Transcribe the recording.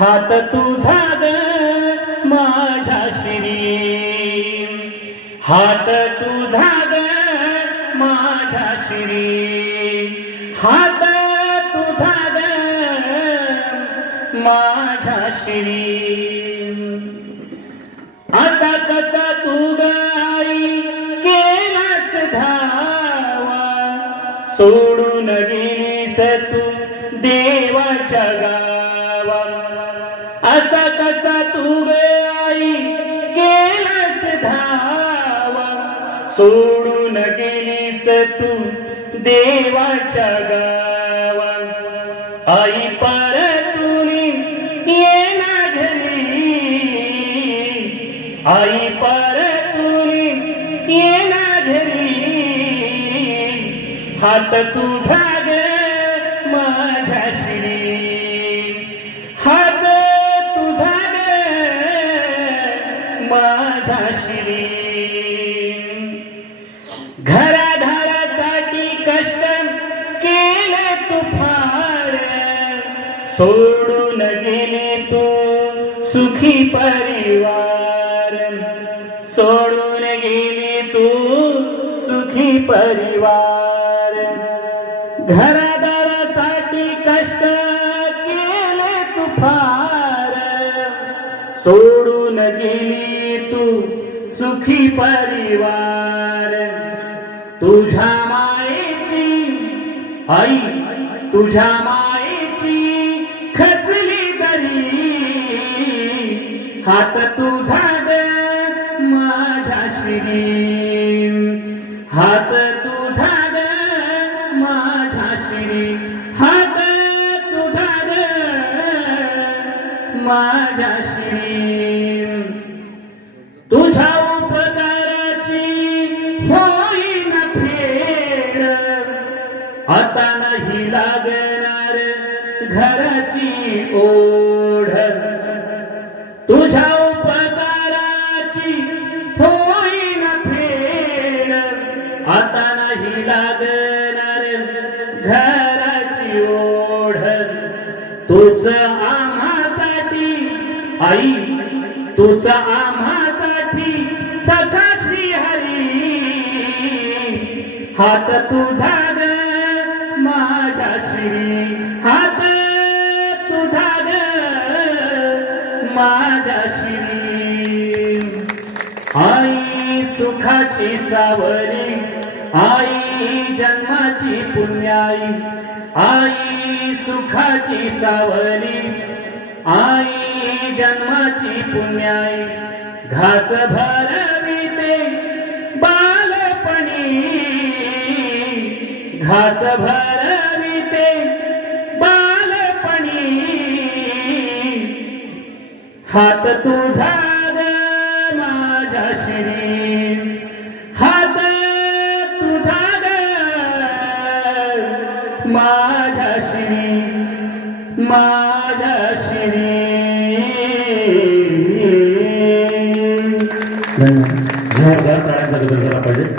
हात तुझा ग माझ्या श्री हात तुझा ग माझ्या श्री हात तुझा ग माझ्या श्री आता कसा तू गाई केलास धावा सोडून गेलीस तू देवाच्या गा कसा कसा तू आई केलास धावा. सोडून गेलीस तू देवाच्या गावा. आई परतुनी येना घरी. आई परतुनी येना घरी. हात तुझा घराधारासाठी कष्ट केले तू फार सोडून गेले तू सुखी परिवार. सोडून गेली तू सुखी परिवार. घरादारासाठी कष्ट केले तू फार सोडून गेली तू सुखी परिवार. तुझ्या मायेची आई तुझ्या मायेची खचली तरी हात तुझा द माझ्या श्री हात तुझा द माझ्या श्री हात तुझा द माझ्या श्री घराची ओढ. तुझ्या उपकाराची होईन फेड. आता नाही लागणार घराची ओढ. तुझ आम्हासाठी आई तुझ आम्हासाठी सखा श्री हरी हात तुझा माझ्याशी. माझ्या श्री आई सुखाची सावरी आई जन्माची पुण्याई आई सुखाची सावरी आई जन्माची पुण्याई. घास भरविते बालपणी घास भरविते हात तुझा ग माझ्या श्री हात तुझा ग माझ्या श्री माझ्या श्री धन्यवाद जोरदार पाहिजे.